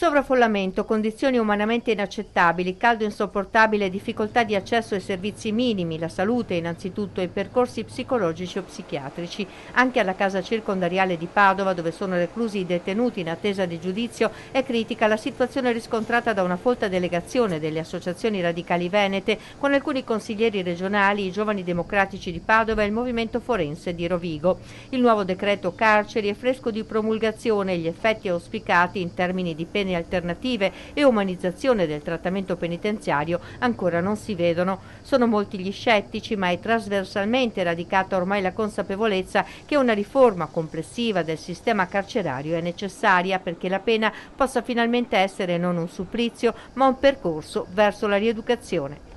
Sovraffollamento, condizioni umanamente inaccettabili, caldo insopportabile, difficoltà di accesso ai servizi minimi, la salute innanzitutto e i percorsi psicologici o psichiatrici. Anche alla casa circondariale di Padova, dove sono reclusi i detenuti in attesa di giudizio, è critica la situazione riscontrata da una folta delegazione delle associazioni radicali venete, con alcuni consiglieri regionali, i Giovani Democratici di Padova e il Movimento Forense di Rovigo. Il nuovo decreto carceri è fresco di promulgazione e gli effetti auspicati in termini di pene alternative e umanizzazione del trattamento penitenziario ancora non si vedono. Sono molti gli scettici, ma è trasversalmente radicata ormai la consapevolezza che una riforma complessiva del sistema carcerario è necessaria perché la pena possa finalmente essere non un supplizio, ma un percorso verso la rieducazione.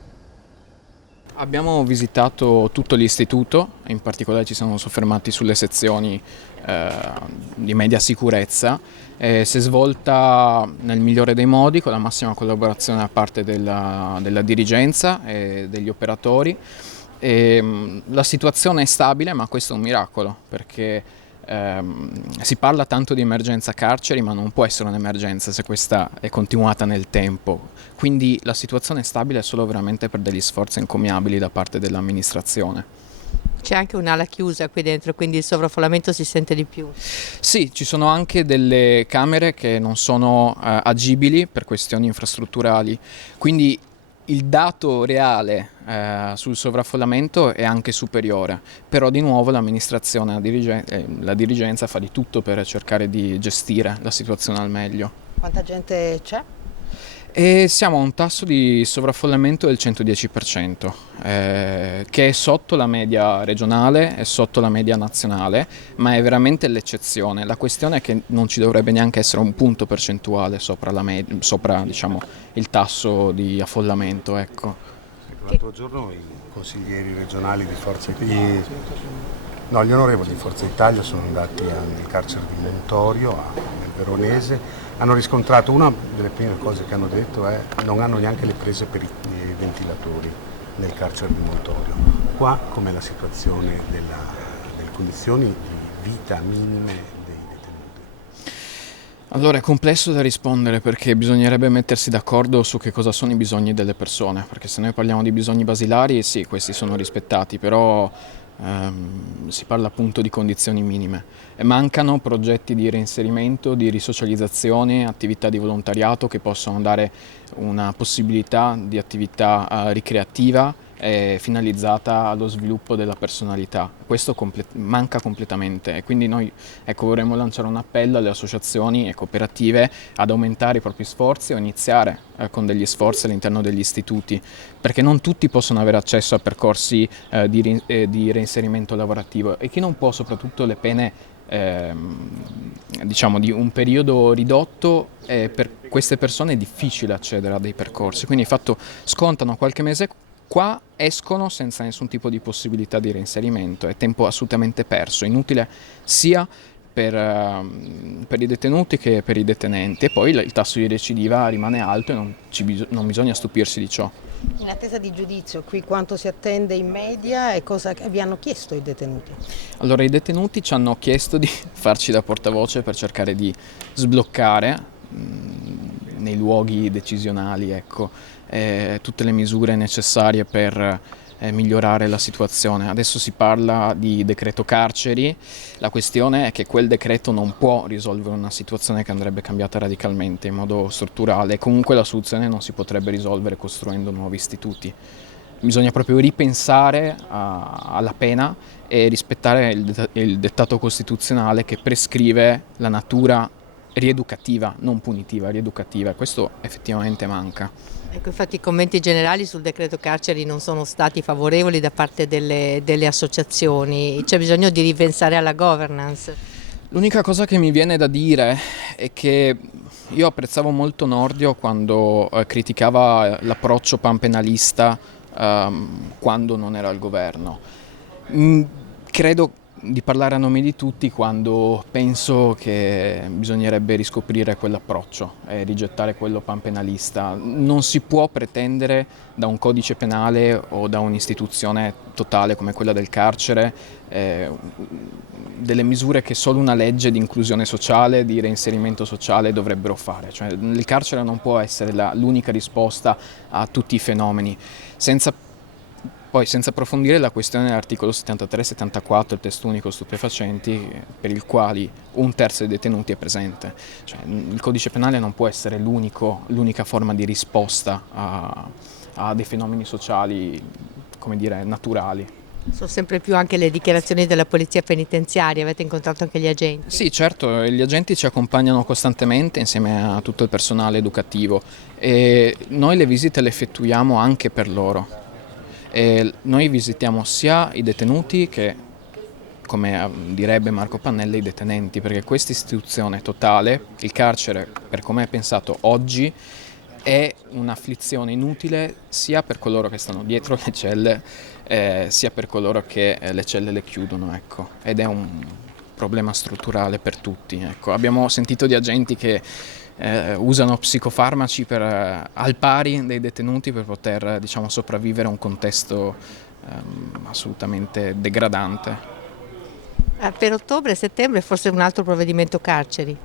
Abbiamo visitato tutto l'istituto, in particolare ci siamo soffermati sulle sezioni di media sicurezza. Si è svolta nel migliore dei modi, con la massima collaborazione da parte della dirigenza e degli operatori. La situazione è stabile, ma questo è un miracolo, perché si parla tanto di emergenza carceri, ma non può essere un'emergenza se questa è continuata nel tempo. Quindi la situazione è stabile solo veramente per degli sforzi encomiabili da parte dell'amministrazione. C'è anche un'ala chiusa qui dentro, quindi il sovraffollamento si sente di più. Sì, ci sono anche delle camere che non sono agibili per questioni infrastrutturali, quindi il dato reale sul sovraffollamento è anche superiore, però di nuovo l'amministrazione, la dirigenza fa di tutto per cercare di gestire la situazione al meglio. Quanta gente c'è? E siamo a un tasso di sovraffollamento del 110%, che è sotto la media regionale, è sotto la media nazionale, ma è veramente l'eccezione. La questione è che non ci dovrebbe neanche essere un punto percentuale sopra, diciamo, il tasso di affollamento. Ecco. L'altro giorno i consiglieri regionali di Forza Italia, no, gli onorevoli di Forza Italia sono andati nel carcere di Montorio, nel Veronese. Hanno riscontrato, una delle prime cose che hanno detto è che non hanno neanche le prese per i ventilatori nel carcere di Montorio. Qua com'è la situazione delle condizioni di vita minime dei detenuti? Allora è complesso da rispondere perché bisognerebbe mettersi d'accordo su che cosa sono i bisogni delle persone, perché se noi parliamo di bisogni basilari, sì, questi sono rispettati, però si parla appunto di condizioni minime e mancano progetti di reinserimento, di risocializzazione, attività di volontariato che possono dare una possibilità di attività ricreativa e finalizzata allo sviluppo della personalità. Questo manca completamente e quindi noi vorremmo lanciare un appello alle associazioni e cooperative ad aumentare i propri sforzi o iniziare con degli sforzi all'interno degli istituti, perché non tutti possono avere accesso a percorsi di reinserimento lavorativo e chi non può, soprattutto le pene diciamo di un periodo ridotto, per queste persone è difficile accedere a dei percorsi, quindi di fatto scontano qualche mese qua, escono senza nessun tipo di possibilità di reinserimento, è tempo assolutamente perso, inutile sia per i detenuti che per i detenenti, e poi il tasso di recidiva rimane alto e non bisogna stupirsi di ciò. In attesa di giudizio, qui quanto si attende in media e cosa vi hanno chiesto i detenuti? Allora, i detenuti ci hanno chiesto di farci da portavoce per cercare di sbloccare nei luoghi decisionali, ecco, tutte le misure necessarie per migliorare la situazione. Adesso si parla di decreto carceri, la questione è che quel decreto non può risolvere una situazione che andrebbe cambiata radicalmente in modo strutturale, comunque la soluzione non si potrebbe risolvere costruendo nuovi istituti. Bisogna proprio ripensare alla pena e rispettare il dettato costituzionale che prescrive la natura rieducativa, non punitiva, rieducativa, e questo effettivamente manca. Ecco, infatti i commenti generali sul decreto carceri non sono stati favorevoli da parte delle associazioni, c'è bisogno di ripensare alla governance. L'unica cosa che mi viene da dire è che io apprezzavo molto Nordio quando criticava l'approccio panpenalista quando non era al governo. Credo di parlare a nome di tutti quando penso che bisognerebbe riscoprire quell'approccio e rigettare quello panpenalista. Non si può pretendere da un codice penale o da un'istituzione totale come quella del carcere delle misure che solo una legge di inclusione sociale, di reinserimento sociale dovrebbero fare. Cioè, il carcere non può essere l'unica risposta a tutti i fenomeni. Senza approfondire la questione dell'articolo 73-74, il testo unico stupefacenti, per il quale 1/3 dei detenuti è presente. Cioè, il codice penale non può essere l'unica forma di risposta a dei fenomeni sociali, come dire, naturali. Sono sempre più anche le dichiarazioni della polizia penitenziaria, avete incontrato anche gli agenti? Sì, certo, gli agenti ci accompagnano costantemente insieme a tutto il personale educativo e noi le visite le effettuiamo anche per loro. E noi visitiamo sia i detenuti che, come direbbe Marco Pannella, i detenenti, perché questa istituzione totale, il carcere per come è pensato oggi, è un'afflizione inutile sia per coloro che stanno dietro le celle, sia per coloro che le celle le chiudono, ecco. Ed è un problema strutturale per tutti, ecco. Abbiamo sentito di agenti che usano psicofarmaci al pari dei detenuti per poter, diciamo, sopravvivere a un contesto assolutamente degradante. Per ottobre e settembre forse un altro provvedimento carceri.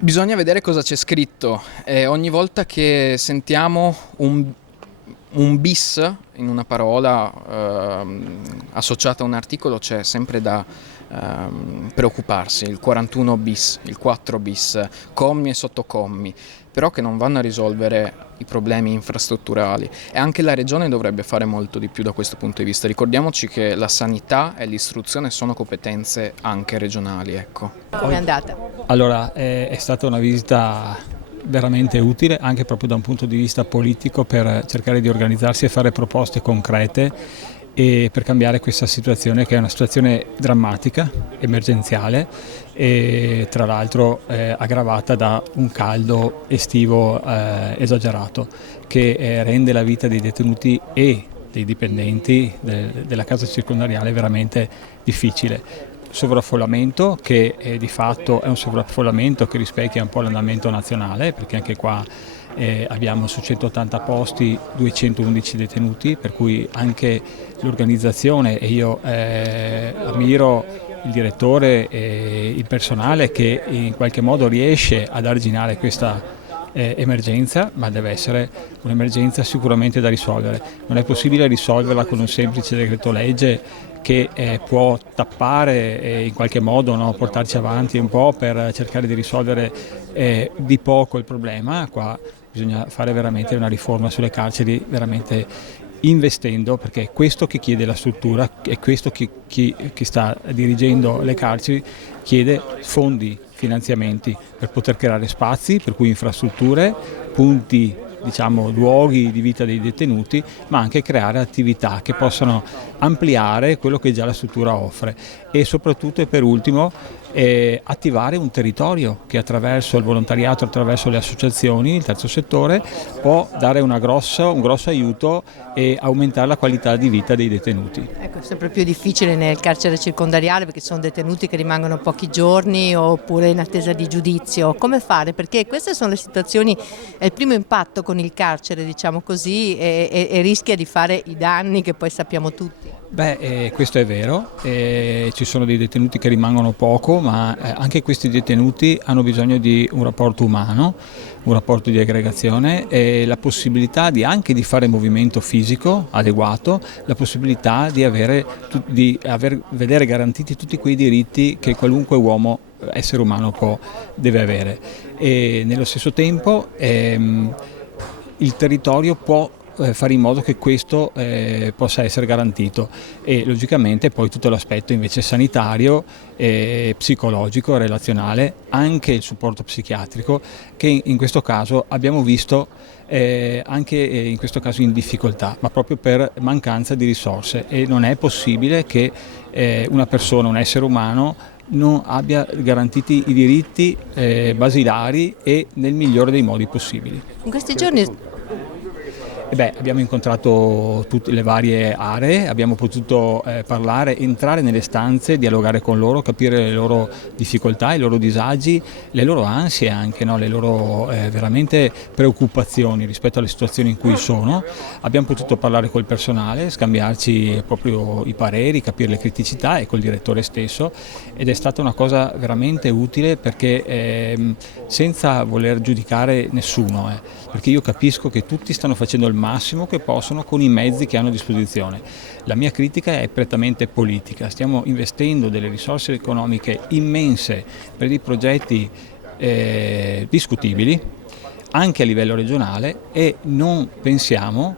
Bisogna vedere cosa c'è scritto. Ogni volta che sentiamo un bis in una parola associata a un articolo c'è sempre da preoccuparsi, il 41 bis, il 4 bis, commi e sottocommi, però che non vanno a risolvere i problemi infrastrutturali e anche la Regione dovrebbe fare molto di più da questo punto di vista. Ricordiamoci che la sanità e l'istruzione sono competenze anche regionali, ecco. Come è andata? Allora, è stata una visita veramente utile anche proprio da un punto di vista politico per cercare di organizzarsi e fare proposte concrete e per cambiare questa situazione che è una situazione drammatica, emergenziale e tra l'altro aggravata da un caldo estivo esagerato che rende la vita dei detenuti e dei dipendenti della casa circondariale veramente difficile. Sovraffollamento che di fatto è un sovraffollamento che rispecchia un po' l'andamento nazionale, perché anche qua abbiamo su 180 posti 211 detenuti, per cui anche l'organizzazione, e io ammiro il direttore e il personale che in qualche modo riesce ad arginare questa emergenza, ma deve essere un'emergenza sicuramente da risolvere. Non è possibile risolverla con un semplice decreto legge che può tappare e in qualche modo portarci avanti un po' per cercare di risolvere di poco il problema. Qua bisogna fare veramente una riforma sulle carceri, veramente investendo, perché è questo che chiede la struttura, è questo che chi sta dirigendo le carceri chiede fondi, finanziamenti per poter creare spazi, per cui infrastrutture, punti, diciamo, luoghi di vita dei detenuti, ma anche creare attività che possano ampliare quello che già la struttura offre e soprattutto e per ultimo attivare un territorio che attraverso il volontariato, attraverso le associazioni, il terzo settore può dare un grosso aiuto e aumentare la qualità di vita dei detenuti. Ecco, è sempre più difficile nel carcere circondariale perché sono detenuti che rimangono pochi giorni oppure in attesa di giudizio. Come fare? Perché queste sono le situazioni, è il primo impatto con il carcere, diciamo così, e rischia di fare i danni che poi sappiamo tutti. Questo è vero, ci sono dei detenuti che rimangono poco, ma anche questi detenuti hanno bisogno di un rapporto umano, un rapporto di aggregazione e la possibilità anche di fare movimento fisico adeguato, la possibilità di vedere garantiti tutti quei diritti che qualunque uomo, essere umano, deve avere. E nello stesso tempo il territorio può fare in modo che questo possa essere garantito e logicamente poi tutto l'aspetto invece sanitario, psicologico, relazionale, anche il supporto psichiatrico che in questo caso abbiamo visto anche in questo caso in difficoltà, ma proprio per mancanza di risorse e non è possibile che una persona, un essere umano non abbia garantiti i diritti basilari e nel migliore dei modi possibili. In questi giorni Abbiamo incontrato tutte le varie aree, abbiamo potuto parlare, entrare nelle stanze, dialogare con loro, capire le loro difficoltà, i loro disagi, le loro ansie anche, no? Le loro veramente preoccupazioni rispetto alle situazioni in cui sono. Abbiamo potuto parlare col personale, scambiarci proprio i pareri, capire le criticità e col direttore stesso, ed è stata una cosa veramente utile perché senza voler giudicare nessuno, perché io capisco che tutti stanno facendo il massimo che possono con i mezzi che hanno a disposizione. La mia critica è prettamente politica, stiamo investendo delle risorse economiche immense per dei progetti discutibili anche a livello regionale e non pensiamo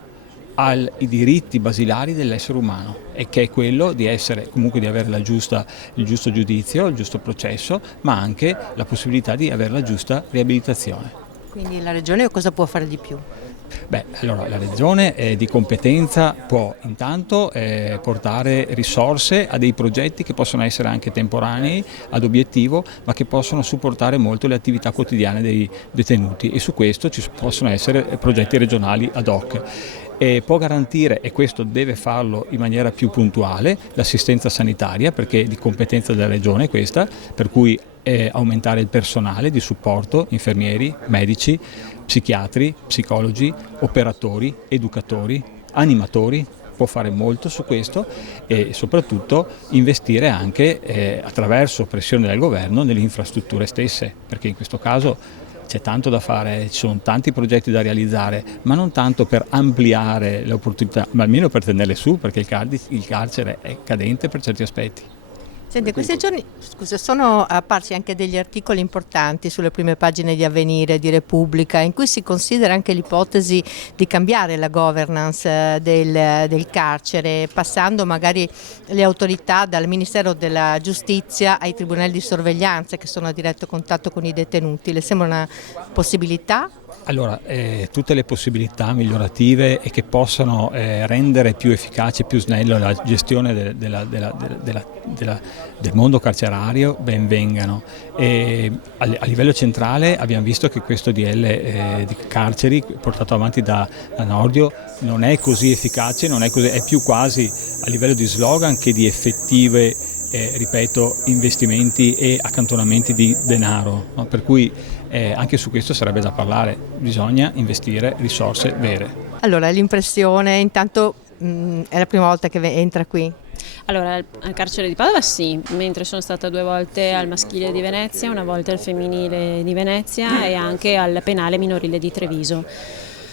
ai diritti basilari dell'essere umano, e che è quello di essere comunque di avere il giusto giudizio, il giusto processo, ma anche la possibilità di avere la giusta riabilitazione. Quindi la Regione cosa può fare di più? Allora la Regione di competenza può intanto portare risorse a dei progetti che possono essere anche temporanei, ad obiettivo, ma che possono supportare molto le attività quotidiane dei detenuti, e su questo ci possono essere progetti regionali ad hoc. Può garantire, e questo deve farlo in maniera più puntuale, l'assistenza sanitaria, perché è di competenza della Regione questa, per cui aumentare il personale di supporto, infermieri, medici, psichiatri, psicologi, operatori, educatori, animatori. Può fare molto su questo, e soprattutto investire anche attraverso pressione del governo nelle infrastrutture stesse, perché in questo caso c'è tanto da fare, ci sono tanti progetti da realizzare, ma non tanto per ampliare le opportunità, ma almeno per tenerle su, perché il carcere è cadente per certi aspetti. Senti, questi giorni, scusa, sono apparsi anche degli articoli importanti sulle prime pagine di Avvenire, di Repubblica, in cui si considera anche l'ipotesi di cambiare la governance del carcere, passando magari le autorità dal Ministero della Giustizia ai tribunali di sorveglianza che sono a diretto contatto con i detenuti. Le sembra una possibilità? Allora, tutte le possibilità migliorative e che possano rendere più efficace e più snello la gestione del mondo carcerario ben vengano. A livello centrale abbiamo visto che questo DL di carceri portato avanti da Nordio non è così efficace, è più quasi a livello di slogan che di effettive investimenti e accantonamenti di denaro, no? Per cui anche su questo sarebbe da parlare, bisogna investire risorse vere. Allora, l'impressione, intanto è la prima volta che entra qui? Allora, al carcere di Padova sì, mentre sono stata 2 volte al maschile di Venezia, una volta al femminile di Venezia e anche al penale minorile di Treviso.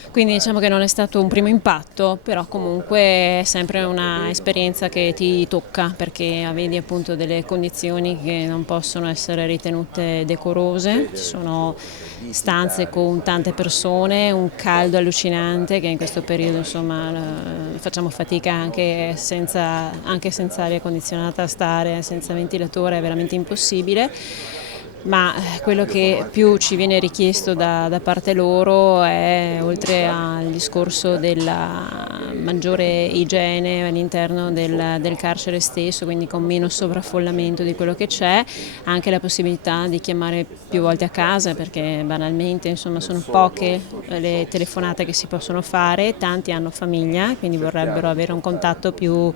Quindi diciamo che non è stato un primo impatto, però comunque è sempre una esperienza che ti tocca, perché vedi appunto delle condizioni che non possono essere ritenute decorose. Ci sono stanze con tante persone, un caldo allucinante che in questo periodo insomma facciamo fatica anche senza aria condizionata a stare, senza ventilatore è veramente impossibile. Ma quello che più ci viene richiesto da parte loro è, oltre al discorso della maggiore igiene all'interno del carcere stesso, quindi con meno sovraffollamento di quello che c'è, anche la possibilità di chiamare più volte a casa, perché banalmente insomma sono poche le telefonate che si possono fare, tanti hanno famiglia, quindi vorrebbero avere un contatto più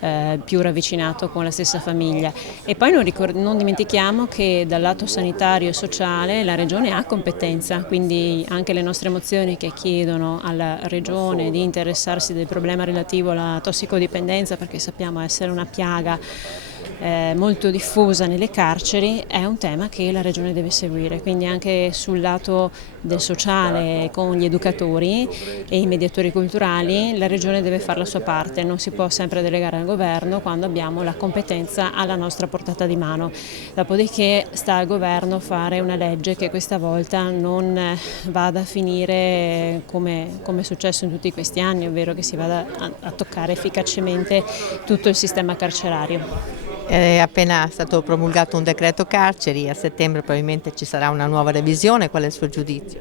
ravvicinato con la stessa famiglia. E poi non dimentichiamo che dal lato sanitario e sociale la Regione ha competenza, quindi anche le nostre mozioni che chiedono alla Regione di interessarsi del problema relativo alla tossicodipendenza, perché sappiamo essere una piaga molto diffusa nelle carceri, è un tema che la Regione deve seguire, quindi anche sul lato del sociale con gli educatori e i mediatori culturali la Regione deve fare la sua parte, non si può sempre delegare al governo quando abbiamo la competenza alla nostra portata di mano. Dopodiché sta al governo fare una legge che questa volta non vada a finire come è successo in tutti questi anni, ovvero che si vada a toccare efficacemente tutto il sistema carcerario. È appena stato promulgato un decreto carceri, a settembre probabilmente ci sarà una nuova revisione, qual è il suo giudizio?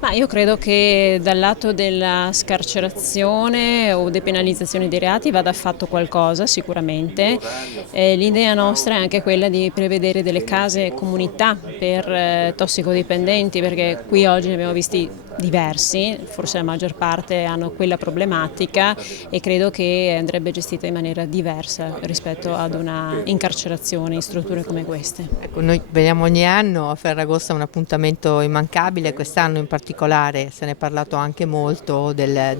Ma io credo che dal lato della scarcerazione o depenalizzazione dei reati vada fatto qualcosa sicuramente. L'idea nostra è anche quella di prevedere delle case comunità per tossicodipendenti, perché qui oggi ne abbiamo visti diversi, forse la maggior parte hanno quella problematica e credo che andrebbe gestita in maniera diversa rispetto ad una incarcerazione in strutture come queste. Ecco, noi veniamo ogni anno a Ferragosta, un appuntamento immancabile, quest'anno in particolare se ne è parlato anche molto della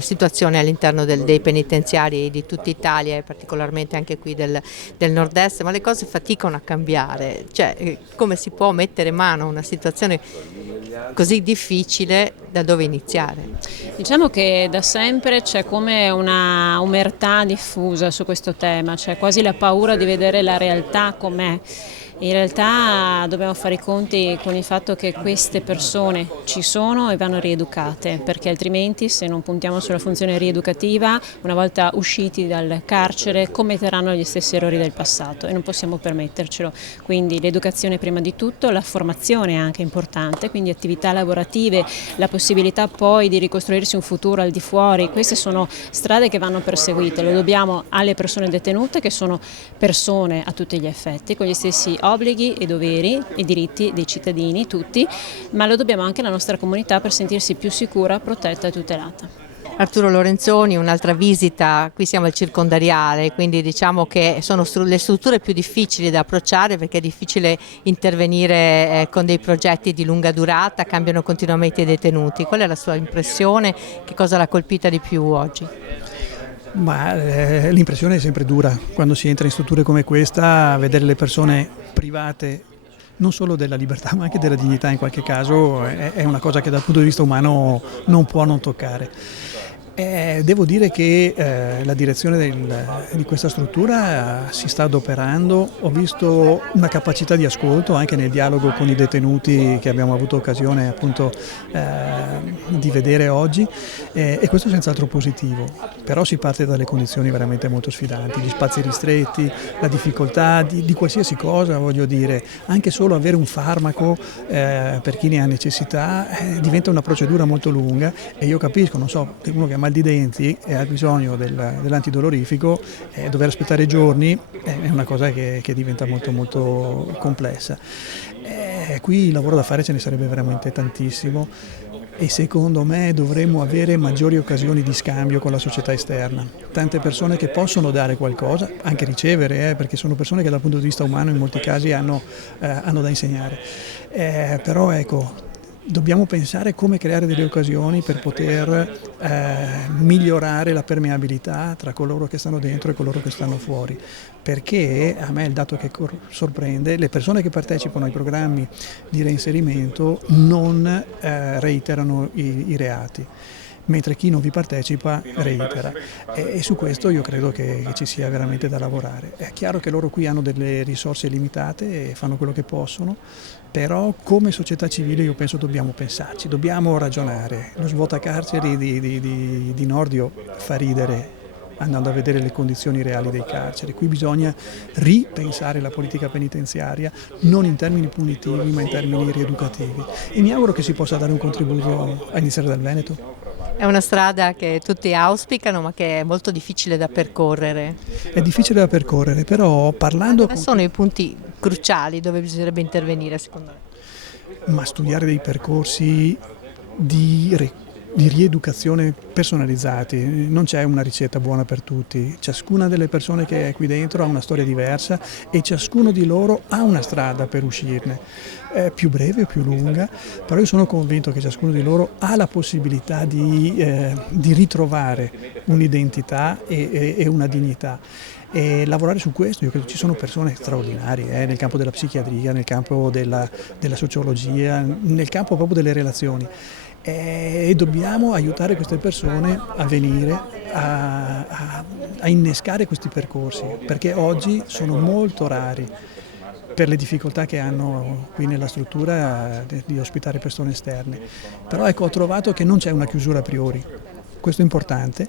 situazione all'interno dei penitenziari di tutta Italia e particolarmente anche qui del nord-est, ma le cose faticano a cambiare, cioè come si può mettere mano a una situazione così difficile, da dove iniziare? Diciamo che da sempre c'è come una omertà diffusa su questo tema, c'è quasi la paura di vedere la realtà com'è. In realtà dobbiamo fare i conti con il fatto che queste persone ci sono e vanno rieducate, perché altrimenti se non puntiamo sulla funzione rieducativa, una volta usciti dal carcere commetteranno gli stessi errori del passato e non possiamo permettercelo. Quindi l'educazione prima di tutto, la formazione è anche importante, quindi attività lavorative, la possibilità poi di ricostruirsi un futuro al di fuori, queste sono strade che vanno perseguite, lo dobbiamo alle persone detenute che sono persone a tutti gli effetti, con gli stessi obblighi e doveri e diritti dei cittadini, tutti, ma lo dobbiamo anche alla nostra comunità per sentirsi più sicura, protetta e tutelata. Arturo Lorenzoni, un'altra visita, qui siamo al circondariale, quindi diciamo che sono le strutture più difficili da approcciare perché è difficile intervenire con dei progetti di lunga durata, cambiano continuamente i detenuti. Qual è la sua impressione? Che cosa l'ha colpita di più oggi? Ma l'impressione è sempre dura quando si entra in strutture come questa, vedere le persone private non solo della libertà ma anche della dignità in qualche caso è una cosa che dal punto di vista umano non può non toccare. Devo dire che la direzione di questa struttura si sta adoperando, ho visto una capacità di ascolto anche nel dialogo con i detenuti che abbiamo avuto occasione appunto di vedere oggi e questo è senz'altro positivo, però si parte dalle condizioni veramente molto sfidanti, gli spazi ristretti, la difficoltà di qualsiasi cosa, voglio dire, anche solo avere un farmaco per chi ne ha necessità diventa una procedura molto lunga e io capisco, non so, che uno che ha mal di denti e ha bisogno dell'antidolorifico, dover aspettare giorni è una cosa che diventa molto molto complessa. Qui il lavoro da fare ce ne sarebbe veramente tantissimo e secondo me dovremmo avere maggiori occasioni di scambio con la società esterna. Tante persone che possono dare qualcosa, anche ricevere, perché sono persone che dal punto di vista umano in molti casi hanno da insegnare. Però ecco, dobbiamo pensare come creare delle occasioni per poter migliorare la permeabilità tra coloro che stanno dentro e coloro che stanno fuori, perché a me il dato che sorprende, le persone che partecipano ai programmi di reinserimento non reiterano i reati, mentre chi non vi partecipa reitera e su questo io credo che ci sia veramente da lavorare. È chiaro che loro qui hanno delle risorse limitate e fanno quello che possono, però come società civile io penso dobbiamo pensarci, dobbiamo ragionare. Lo svuotacarceri di Nordio fa ridere andando a vedere le condizioni reali dei carceri. Qui bisogna ripensare la politica penitenziaria non in termini punitivi ma in termini rieducativi e mi auguro che si possa dare un contributo a iniziare dal Veneto. È una strada che tutti auspicano ma che è molto difficile da percorrere. È difficile da percorrere, però parlando... Quali sono i punti cruciali dove bisognerebbe intervenire secondo lei? Ma studiare dei percorsi di rieducazione personalizzati, non c'è una ricetta buona per tutti, ciascuna delle persone che è qui dentro ha una storia diversa e ciascuno di loro ha una strada per uscirne, più breve o più lunga, però io sono convinto che ciascuno di loro ha la possibilità di ritrovare un'identità e una dignità. E lavorare su questo, io credo ci sono persone straordinarie nel campo della psichiatria, nel campo della sociologia, nel campo proprio delle relazioni. E dobbiamo aiutare queste persone a venire a innescare questi percorsi, perché oggi sono molto rari per le difficoltà che hanno qui nella struttura di ospitare persone esterne. Però ecco, ho trovato che non c'è una chiusura a priori, questo è importante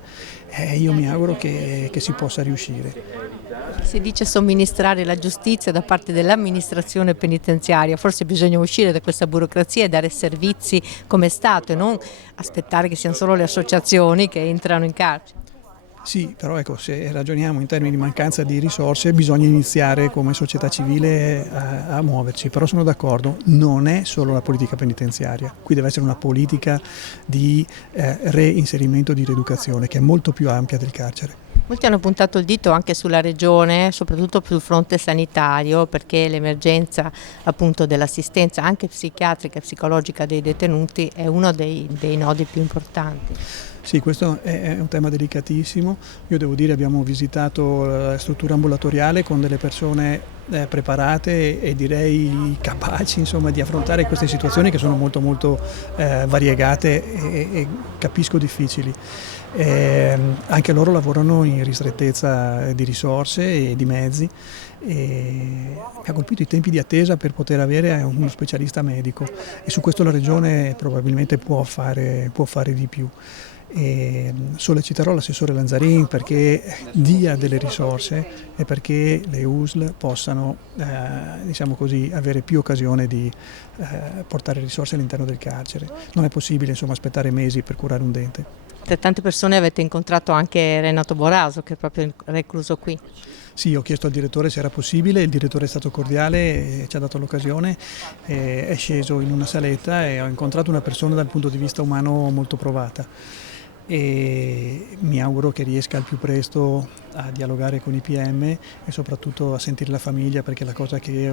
e io mi auguro che si possa riuscire. Si dice somministrare la giustizia da parte dell'amministrazione penitenziaria, forse bisogna uscire da questa burocrazia e dare servizi come Stato e non aspettare che siano solo le associazioni che entrano in carcere. Sì, però ecco, se ragioniamo in termini di mancanza di risorse bisogna iniziare come società civile a muoverci, però sono d'accordo, non è solo la politica penitenziaria, qui deve essere una politica di reinserimento, di rieducazione che è molto più ampia del carcere. Molti hanno puntato il dito anche sulla regione, soprattutto sul fronte sanitario, perché l'emergenza appunto dell'assistenza anche psichiatrica e psicologica dei detenuti è uno dei nodi più importanti. Sì, questo è un tema delicatissimo. Io devo dire abbiamo visitato la struttura ambulatoriale con delle persone preparate e direi capaci insomma, di affrontare queste situazioni che sono molto molto variegate e capisco difficili. Anche loro lavorano in ristrettezza di risorse e di mezzi. Mi ha colpito i tempi di attesa per poter avere uno specialista medico e su questo la Regione probabilmente può fare di più. Solleciterò l'assessore Lanzarin perché dia delle risorse e perché le USL possano diciamo così, avere più occasione di portare risorse all'interno del carcere. Non è possibile insomma, aspettare mesi per curare un dente. Per tante persone avete incontrato anche Renato Boraso che è proprio recluso qui. Sì, ho chiesto al direttore se era possibile, il direttore è stato cordiale, ci ha dato l'occasione, è sceso in una saletta e ho incontrato una persona dal punto di vista umano molto provata. E mi auguro che riesca al più presto a dialogare con i PM e soprattutto a sentire la famiglia, perché la cosa che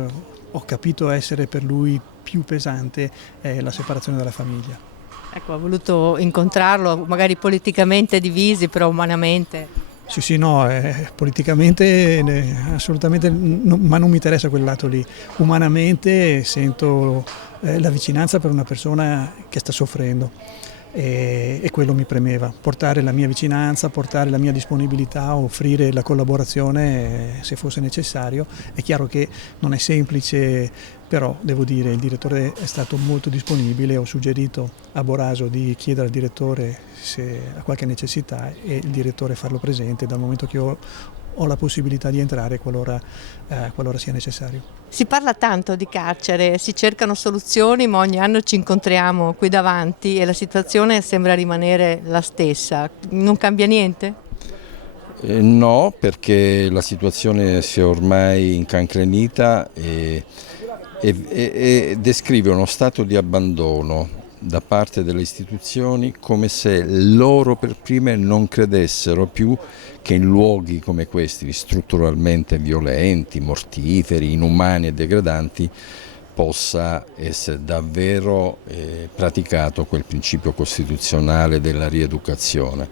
ho capito essere per lui più pesante è la separazione dalla famiglia. Ecco, ho voluto incontrarlo, magari politicamente divisi, però umanamente. Sì, no, politicamente assolutamente, ma non mi interessa quel lato lì. Umanamente sento la vicinanza per una persona che sta soffrendo. E quello mi premeva, portare la mia vicinanza, portare la mia disponibilità, offrire la collaborazione se fosse necessario. È chiaro che non è semplice, però devo dire il direttore è stato molto disponibile, ho suggerito a Boraso di chiedere al direttore se ha qualche necessità e il direttore farlo presente dal momento che ho la possibilità di entrare qualora sia necessario. Si parla tanto di carcere, si cercano soluzioni, ma ogni anno ci incontriamo qui davanti e la situazione sembra rimanere la stessa. Non cambia niente? No, perché la situazione si è ormai incancrenita e descrive uno stato di abbandono da parte delle istituzioni, come se loro per prime non credessero più che in luoghi come questi, strutturalmente violenti, mortiferi, inumani e degradanti, possa essere davvero praticato quel principio costituzionale della rieducazione.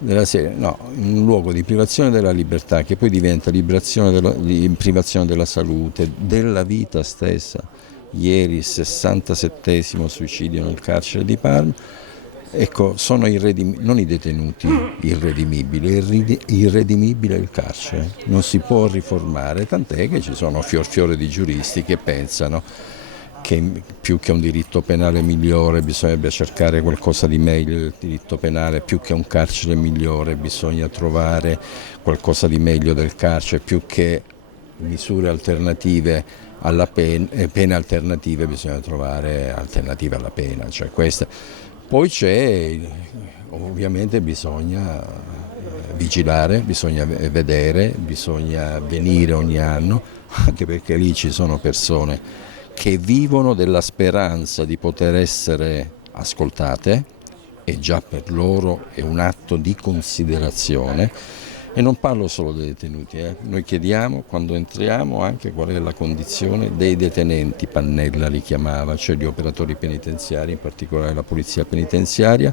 No, un luogo di privazione della libertà che poi diventa privazione della salute, della vita stessa. Ieri il 67° suicidio nel carcere di Parma. Ecco, sono non i detenuti irredimibili, irredimibile è il carcere, non si può riformare, tant'è che ci sono fior di giuristi che pensano che più che un diritto penale migliore bisognerebbe cercare qualcosa di meglio del diritto penale, più che un carcere migliore bisogna trovare qualcosa di meglio del carcere, più che misure alternative alla pene alternative bisogna trovare alternative alla pena, cioè questa. Poi ovviamente bisogna vigilare, bisogna vedere, bisogna venire ogni anno, anche perché lì ci sono persone che vivono della speranza di poter essere ascoltate e già per loro è un atto di considerazione. E non parlo solo dei detenuti, noi chiediamo quando entriamo anche qual è la condizione dei detenenti, Pannella li chiamava, cioè gli operatori penitenziari, in particolare la polizia penitenziaria,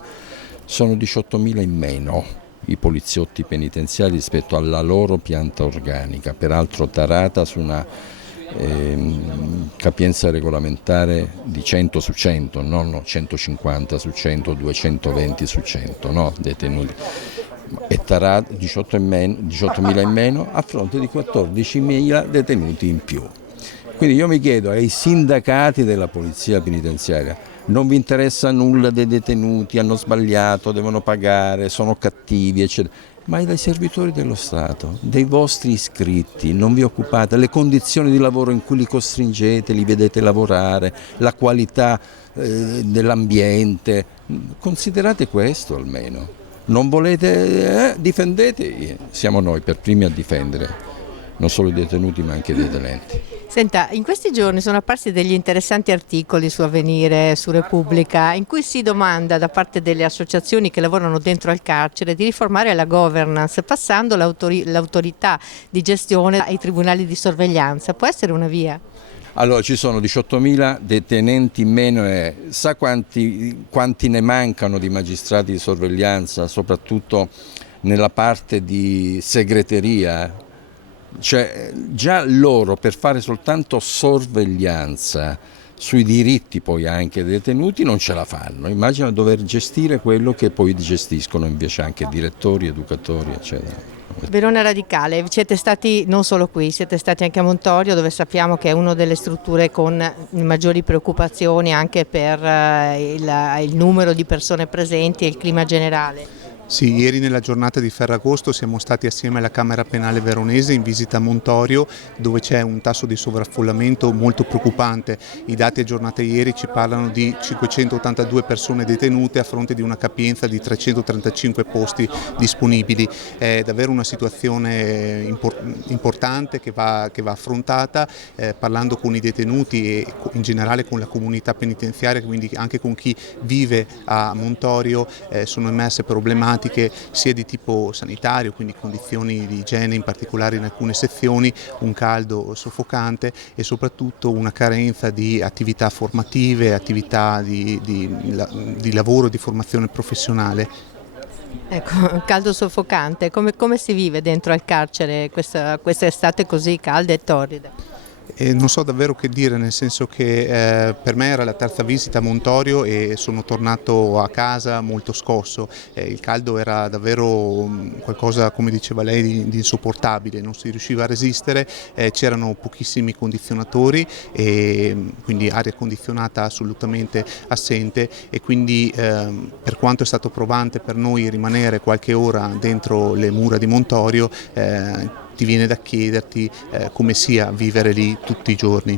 sono 18.000 in meno i poliziotti penitenziari rispetto alla loro pianta organica, peraltro tarata su una capienza regolamentare di 100 su 100, non 150 su 100, 220 su 100, no, detenuti. E tarato 18.000 in meno a fronte di 14.000 detenuti in più. Quindi io mi chiedo ai sindacati della polizia penitenziaria, non vi interessa nulla dei detenuti, hanno sbagliato, devono pagare, sono cattivi, eccetera. Ma dai servitori dello Stato, dei vostri iscritti, non vi occupate, le condizioni di lavoro in cui li costringete, li vedete lavorare, la qualità dell'ambiente, considerate questo almeno. non volete, difendete, siamo noi per primi a difendere, non solo i detenuti ma anche i detenenti. Senta, in questi giorni sono apparsi degli interessanti articoli su Avvenire, su Repubblica, in cui si domanda da parte delle associazioni che lavorano dentro al carcere di riformare la governance, passando l'autorità di gestione ai tribunali di sorveglianza. Può essere una via? Allora, ci sono 18.000 detenenti in meno e sa quanti ne mancano di magistrati di sorveglianza, soprattutto nella parte di segreteria? Cioè, già loro per fare soltanto sorveglianza sui diritti poi anche dei detenuti non ce la fanno. Immagina dover gestire quello che poi gestiscono invece anche direttori, educatori, eccetera. Verona Radicale, siete stati non solo qui, siete stati anche a Montorio, dove sappiamo che è una delle strutture con maggiori preoccupazioni anche per il numero di persone presenti e il clima generale. Sì, ieri nella giornata di Ferragosto siamo stati assieme alla Camera Penale Veronese in visita a Montorio, dove c'è un tasso di sovraffollamento molto preoccupante. I dati aggiornati ieri ci parlano di 582 persone detenute a fronte di una capienza di 335 posti disponibili. È davvero una situazione importante che va affrontata, parlando con i detenuti e in generale con la comunità penitenziaria, quindi anche con chi vive a Montorio, sono emerse problematiche sia di tipo sanitario, quindi condizioni di igiene in particolare in alcune sezioni, un caldo soffocante e soprattutto una carenza di attività formative, attività di lavoro, di formazione professionale. Ecco, caldo soffocante, come si vive dentro al carcere questa estate così calda e torrida? Non so davvero che dire, nel senso che per me era la terza visita a Montorio e sono tornato a casa molto scosso. Il caldo era davvero qualcosa, come diceva lei, di insopportabile, non si riusciva a resistere, c'erano pochissimi condizionatori e quindi aria condizionata assolutamente assente e quindi per quanto è stato provante per noi rimanere qualche ora dentro le mura di Montorio, ti viene da chiederti come sia vivere lì tutti i giorni.